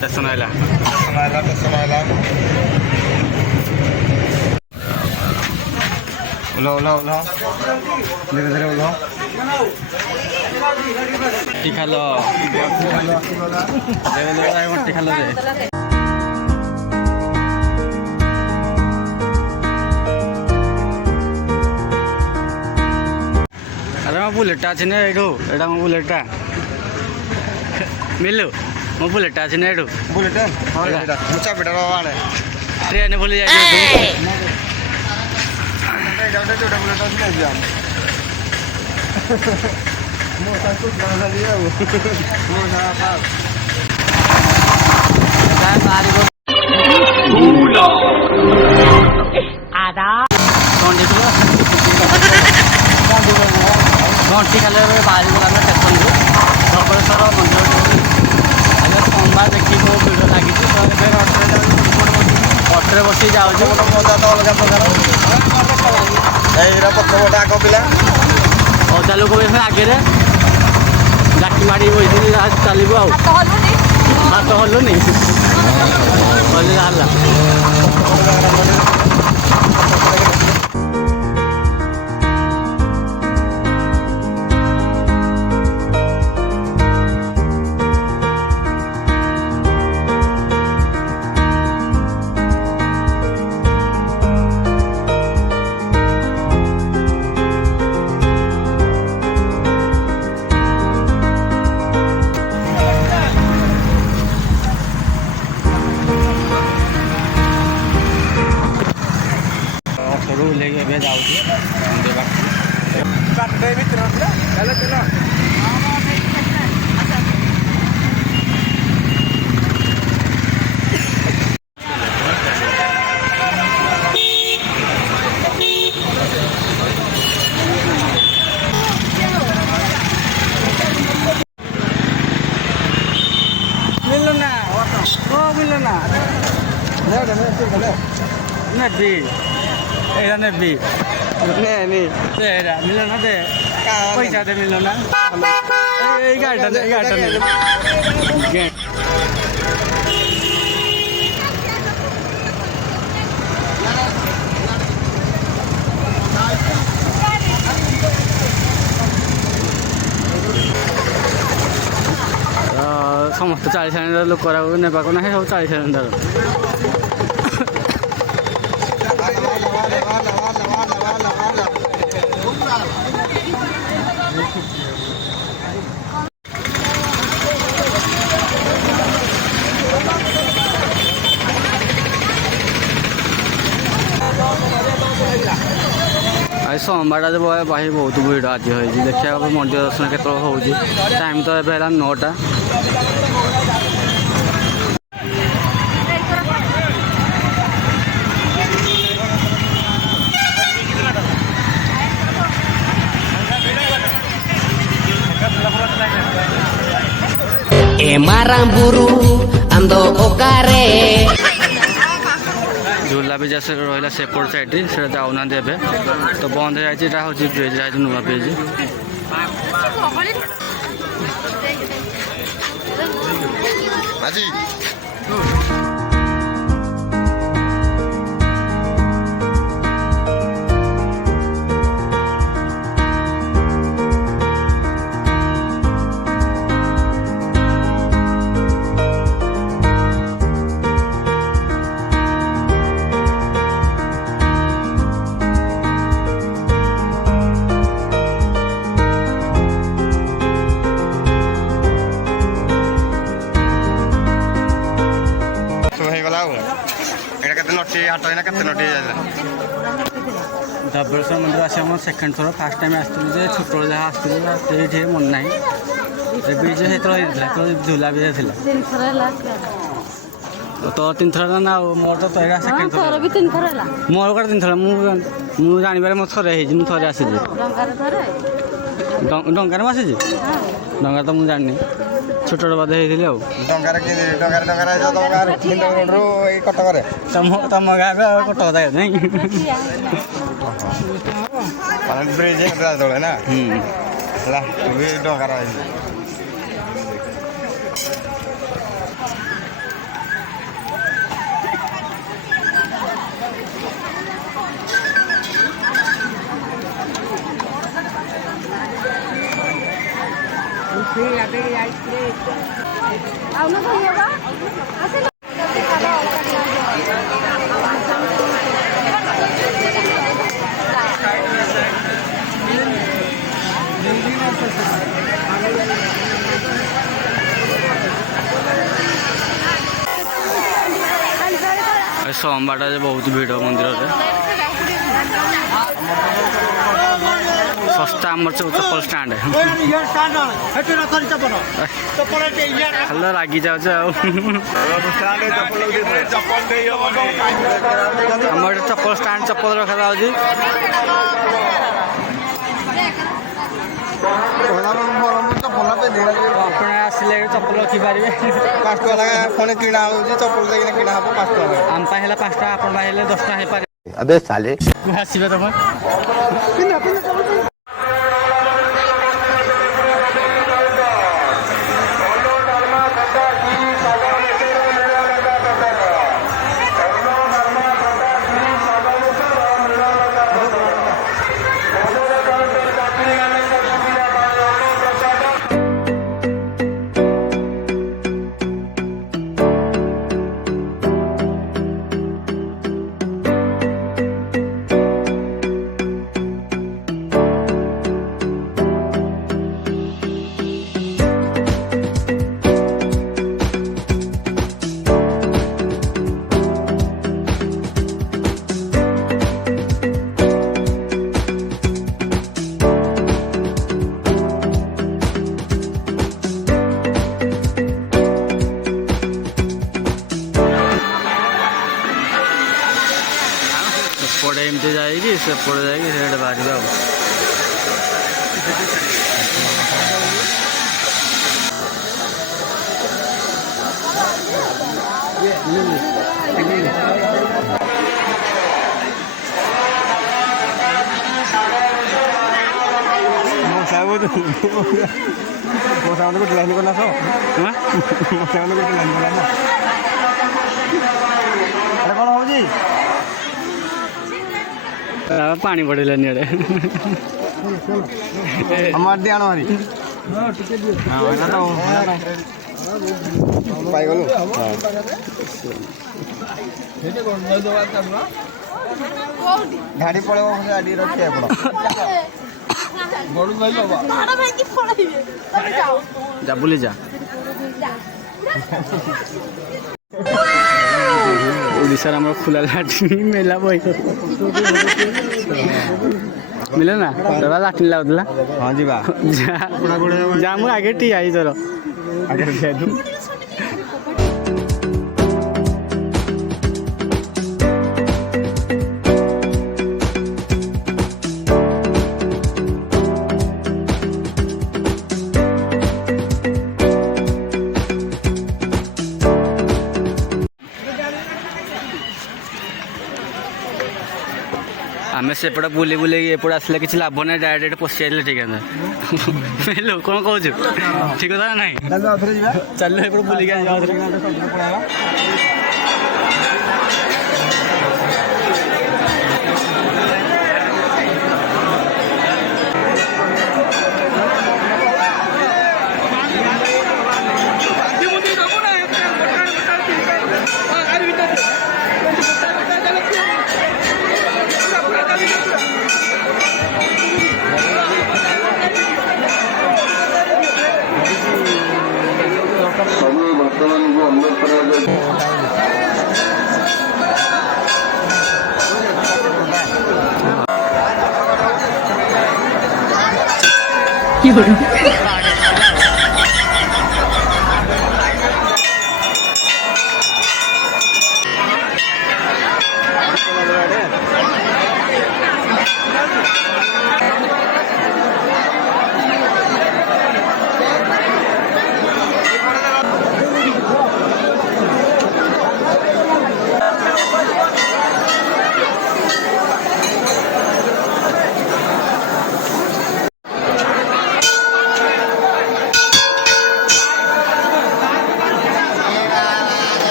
टेसन आइला ओलो ओलो ओलो धीरे धीरे ओलो खालो खालो जे अरे मो बुलेट अच्छे ना ये मो बुलेट मिलू मो बुलेट अच्छे ना ये बुलेट मुचा बेटा वाले ट्रेन बोली जाए छोटा बुलेट अच्छे नहीं जाम मोटा कुछ बना लिया वो मोटा पास आधा घंटी खाले बाहर गला टेसन को धवलेश्वर मंदिर आगे सोमवार देखी मो भिड़ लगी अट्रे बस जाऊँ मजा तो अलग प्रकार पक्ष आग पिला अदा लोक भी आगे जाकी माड़ी बही चलू हाथ हलुनि हल्ला लेके मिलो ना मिलो ना नेबी एरा नेबी नहीं एरा मिलो ना दे पैसा दे मिलो ना गाड़ी समस्त 40 सिलेंडर लोक नेबाक ना सब 40 सिलेंडर आज सोमवार भाई बहुत भिड़ आज हो देखा मंदिर दर्शन के हो टाइम तो ये 9टा Maramburu ando okare झूला भी जैसे रहा सेपट साइड से जाऊना तो बंद हो जाए हूँ ब्रिज नुआ ब्रिज धवलेश्वर मंदिर आस सेकेंड थर फास्ट टाइम आसती छोट जहाँ आसती मन ना ब्रिज तो झूला भी तो 3 थर ना मोर तो सेकेंड थर मोर कौन 3 थर मुझे जानवर मो थे थे आसी डंगार आसी डंगार तो मुझे जानी छोट बधे तुम गाँ कटक नहीं ब्रिज तले ना डंगार सोमवार बहुत भिड़ मंदिर में सस्ता आमर चप्पल स्टाण्ड हेलो लगी जाऊँ चप्पल स्टाण्ड चप्पल रखा जाऊँगी ଆପଣ ଆସିଲେ ଚପଲ ରଖିପାରିବେ 5 ଟଙ୍କା ଲେଖା ଫୋନ୍ କିଣା ହେଉଛି ଚପଲ ଦେଇକିନା କିଣା ହେବ 5 ଟଙ୍କା ଆମ ପାଇଁ ହେଲା 5 ଟଙ୍କା ଆପଣ ପାଇଁ ହେଲେ 10 ଟଙ୍କା ହେଇପାରେ अबे साले ଆସିବେ ତମେ ସେପଟେ ଏମିତି ଯାଇକି ସେପଟେ ଯାଇକି ସେଇଟା ବାହାରିବା ଆଉ କ'ଣ ହେଉଛି ପାଣି ପଡ଼ିଲାନି ଆଡ଼େ ଆମର ଦିଅ ଆଣ ଭାରି ପାଇଗଲୁ ଗାଡ଼ି ପଳେଇବ ଗାଡ଼ି ରଖିବା ଆପଣ ଯା ବୁଲି ଯା ଓଡ଼ିଶାରେ ଆମର ଖୋଲା ଲାଟ୍ରିନ୍ ମେଲା ବହି ମିଳେ ନା ଦାଦା ଲାଟ୍ରିନ୍ ଲାଗୁଥିଲା ହଁ ଯିବା ଯା ମୁଁ ଆଗେ ଠିଆ ହେଇ ତୋର ଆଗରେ ଠିଆ ତୁ ଆମେ ସେପଟେ ବୁଲି ବୁଲେଇକି ଏପଟେ ଆସିଲେ କିଛି ଲାଭ ନାହିଁ ଡାଇରେକ୍ଟ ପଶି ଆସିଲେ ଠିକ କଥା କଣ କହୁଛୁ ଠିକ କଥା ନାହିଁ ଚାଲ ଏପଟେ ବୁଲିକି ଆସିବା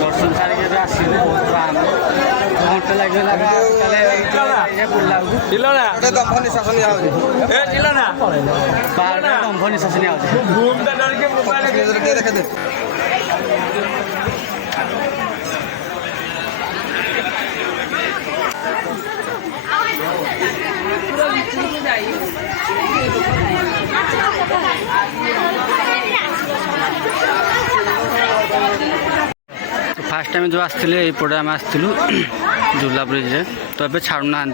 दर्शन सारिक आसलु बहुत घंटे लगे बुला दम्भ निशासन दम्भ निशासन देखा फास्ट टाइम जो आसते ये आम आसलु झूला ब्रिज तो ये छाड़ू ना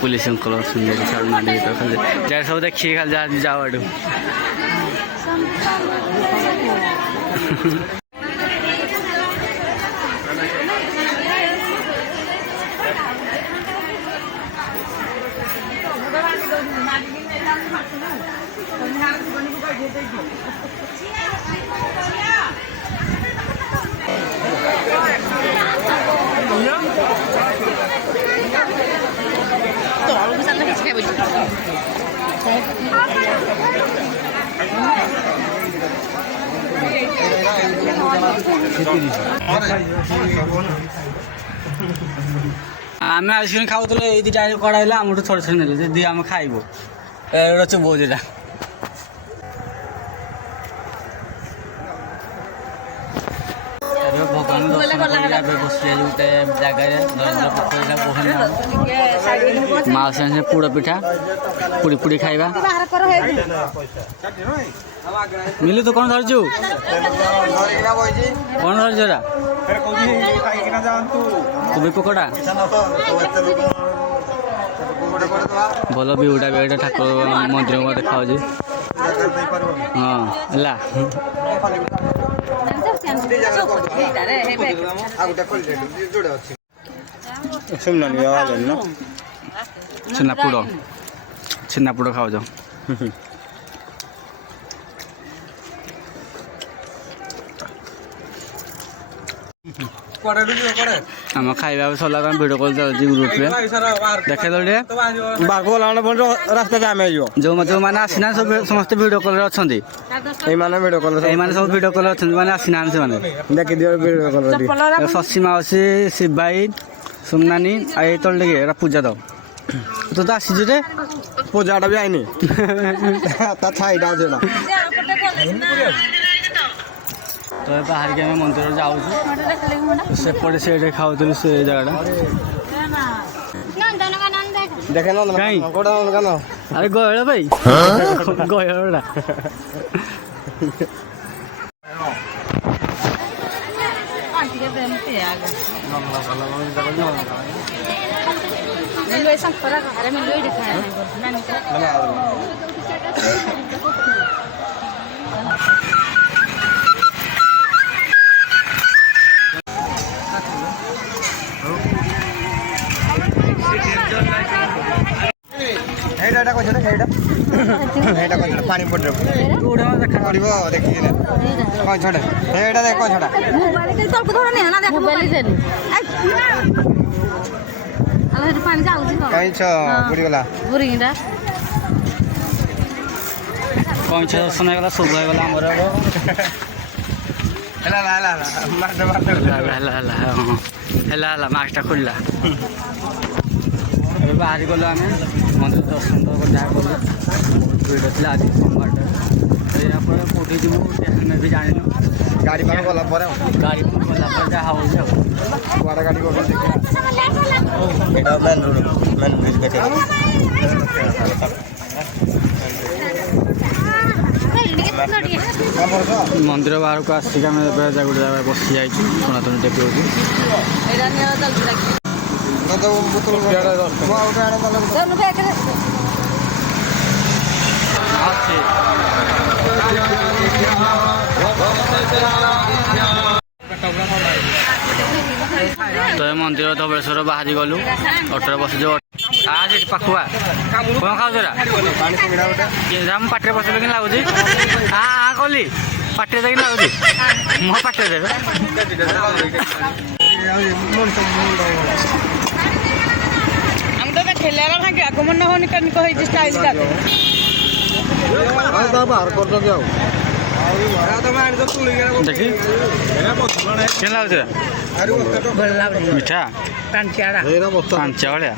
पुलिस अंकल छाड़ू ना खाली जा सब देखिए खाली जहाँ जाओ आड़ू आम आसिक खाऊ ये दुटा कड़ा आम थोड़े थोड़े ने दी आम खाइबू चुबो जो भगवान दर्शन बस गोटे जगह नरेंद्र पोखरी माउसी पोड़ पिठा पुड़ी पुड़ी खाइबा मिलू तो कौन धरचु कौन धरचरा तू भी पकड़ा भल व्यूटा भी ये ठाकुर मंदिर को देखा हाँ है छेनापोड़ खाओ आम खाଇବା सरला भिडियो कॉल चलती ग्रुप रे देखे रास्ता जाम जो मैंने आसीना सब समस्त भिडियो कॉल अच्छा सब भिडियो कॉल अच्छा मैंने आसीना से देखी दियो वीडियो कॉल शशि माउसी शिवबाई सुमनानी आई तल टे पूजा तो तू तो आसी रे पूजाटा भी आईनी छाईटा तो बाहर के आम मंदिर जाऊँ सेपटे से खाऊ से जगह देखे अरे गहड़ भाई गहड़ा पानी पड़ देखिए कौन छोड़े देख कौन छोड़ा कहीं बुड़ीगला कौन दर्शन होगा शुभ होगा आमर मार्क्सटा खोलला बाहर गलु आम मंदिर दर्शन जहाँ कलु भिड़ थी आज सोमवार कौटी जीव हमें भी जान गाड़ी पान गला गाड़ी गला जहाँ हो गाड़ी मेन ब्रिज देखे मंदिर बाहर को आसिक आम गोटे जगह बसी जाइए सनातन टेक तो मंदिर धबलेश्वर बाहरी गलु अटो बस जो पाखुआ कौन खाऊ पाटे बस लगुच हाँ कली ପାଟିରେ ଦେଇକି ଲାଗୁଛି ମୋ ପାଟିରେ ଦେବେ ଆମେ ତ ଖେଳିବାର ଭାଙ୍ଗି ଆଗମନ ହଉନି କେମିତି ହେଇଛି ଷ୍ଟାଇଲଟା ବାହାର କରୁଛନ୍ତି ଆଉ ତମେ ଆଣିଛ ଦେଖି କେନ୍ ଲାଗୁଛି ମିଠା ପାଞ୍ଚାଡ଼ା ପାଞ୍ଚ ଭଳିଆ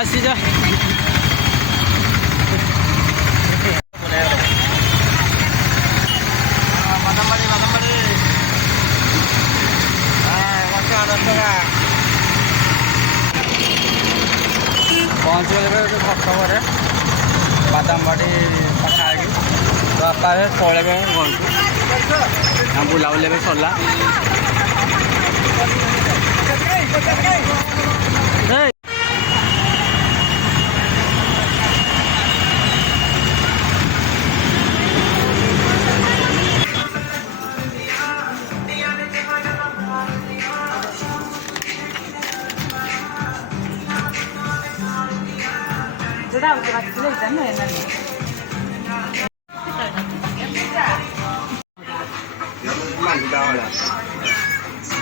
আসি যা ପହଞ୍ଚିଗଲେ ଗୋଟେ ଖଟକରେ ବାଦାମବାଡ଼ି ପାଖାପାଖି ତ ବାପା ଏବେ ପଳେଇବେ ଘରକୁ ବୁଲାବୁଲି ଏବେ ସରିଲା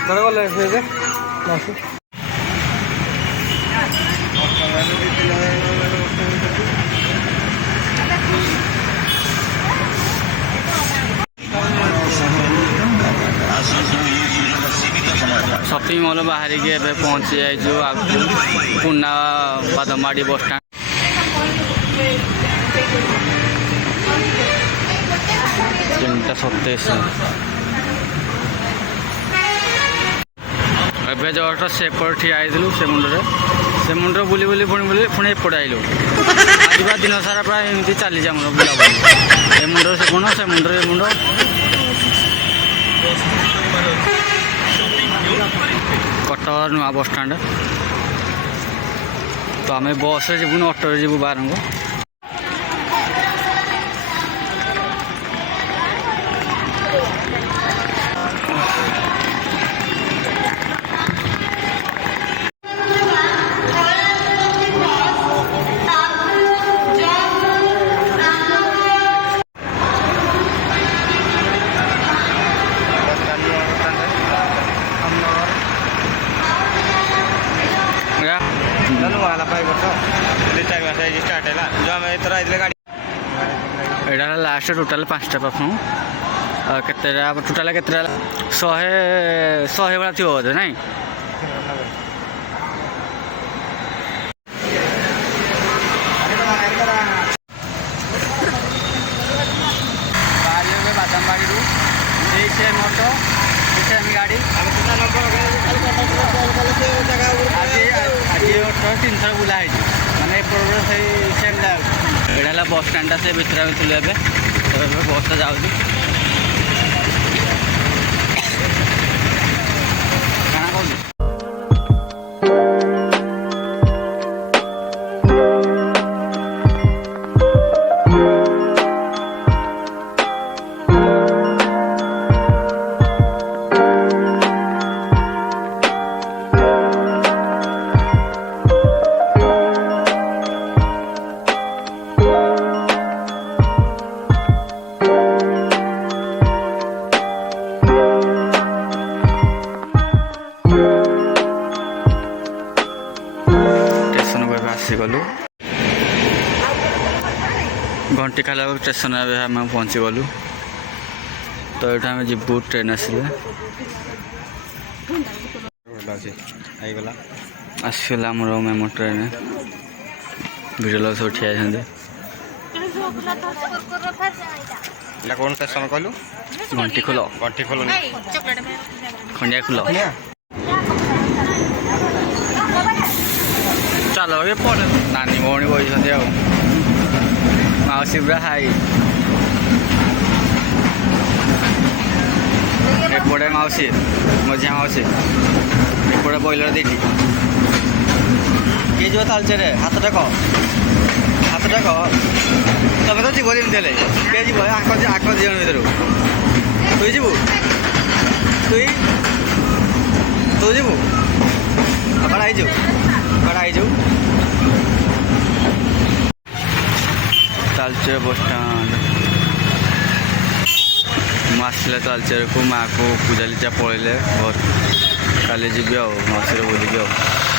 କୁଆଡ଼େ ଗଲେ ଏବେ ମାସୁ ସପିଂ ମଲ୍ ବାହାରିକି ଏବେ ପହଞ୍ଚି ଯାଇଛୁ ଆଗକୁ ପୁନା ବାଦାମବାଡ଼ି ବସଷ୍ଟାଣ୍ଡ 3:27 ଏବେ ଜଷ୍ଟ ସେପଟେ ଠିଆ ହେଇଥିଲୁ ସେ ମୁଣ୍ଡରେ ବୁଲି ପୁଣି ଏପଟେ ଆଇଲୁ ଆଜିବା ଦିନ ସାରା ପ୍ରାୟ ଏମିତି ଚାଲିଛି ଆମର ବୁଲାବୁଲି ଏ ମୁଣ୍ଡରେ ସେ ମୁଣ୍ଡ ସେ ମୁଣ୍ଡରେ ଏ ମୁଣ୍ଡ କଟକ ନୂଆ ବସଷ୍ଟାଣ୍ଡ ତ ଆମେ ବସ୍ରେ ଯିବୁନି ଅଟୋରେ ଯିବୁ ବାରଙ୍ଗ ଏଇଟା ହେଲା ଲାଷ୍ଟ ଟୋଟାଲ 5ଟା ପାଖରୁ କେତେଟା ଟୋଟାଲ କେତେଟା 100 ଭଳିଆ ଥିବ ବୋଧେ ନାଇଁ ବାହାରିବେ ବାଦାମବାଡ଼ିରୁ ସେଇ ସେମ୍ ଅଟୋ ସେମ୍ ଗାଡ଼ି ଆଜି ଅଟୋ 3 ଥର ବୁଲା ହେଇଛି ମାନେ ଏପଟେ ସେଇ ସେମ୍ ଜାଗା ଏଇଟା ହେଲା ବସ୍ ଷ୍ଟାଣ୍ଡଟା ସେ ଭିତରେ ଆମେ ଥିଲୁ ଏବେ ବସ୍ଟା ଯାଉଛି କାଣା କହୁଛୁ गलु घंटी खाला स्टेशन आम पहुँची गलु तो ये आम जीवु ट्रेन आसला आसला मोर मेमो ट्रेन भिडियो लोग सब ठिया कौन स्टेशन कहलु घंटी खोल खंडिया खोल चलो ये पड़े नानी भौणी बही मौसी पूरा हाई ଏପଟେ ମାଉସୀ ମଝିଆ ମାଉସୀ ଏପଟେ ବଇଲର ଦେଇଠି କିଏ ଯିବ ତାଲଚେରେ ହାତ ଦେଖ ତମେ ତ ଯିବ ଯେମିତି ହେଲେ କିଏ ଯିବ ଆଙ୍କ ଦି ଜଣ ଭିତରୁ ତୁଇ ଯିବୁ ତୁ ଯିବୁ କଡ଼ା ହେଇଯିବୁ ତାଲଚେର ବସଷ୍ଟାଣ୍ଡ ମୁଁ ଆସିଲେ ତାଲଚେରକୁ ମାଆକୁ ପୂଜା ଲିଚା ପଳେଇଲେ ଘର କାଲି ଯିବି ଆଉ ମାଉସୀରେ ବୁଲିବି ଆଉ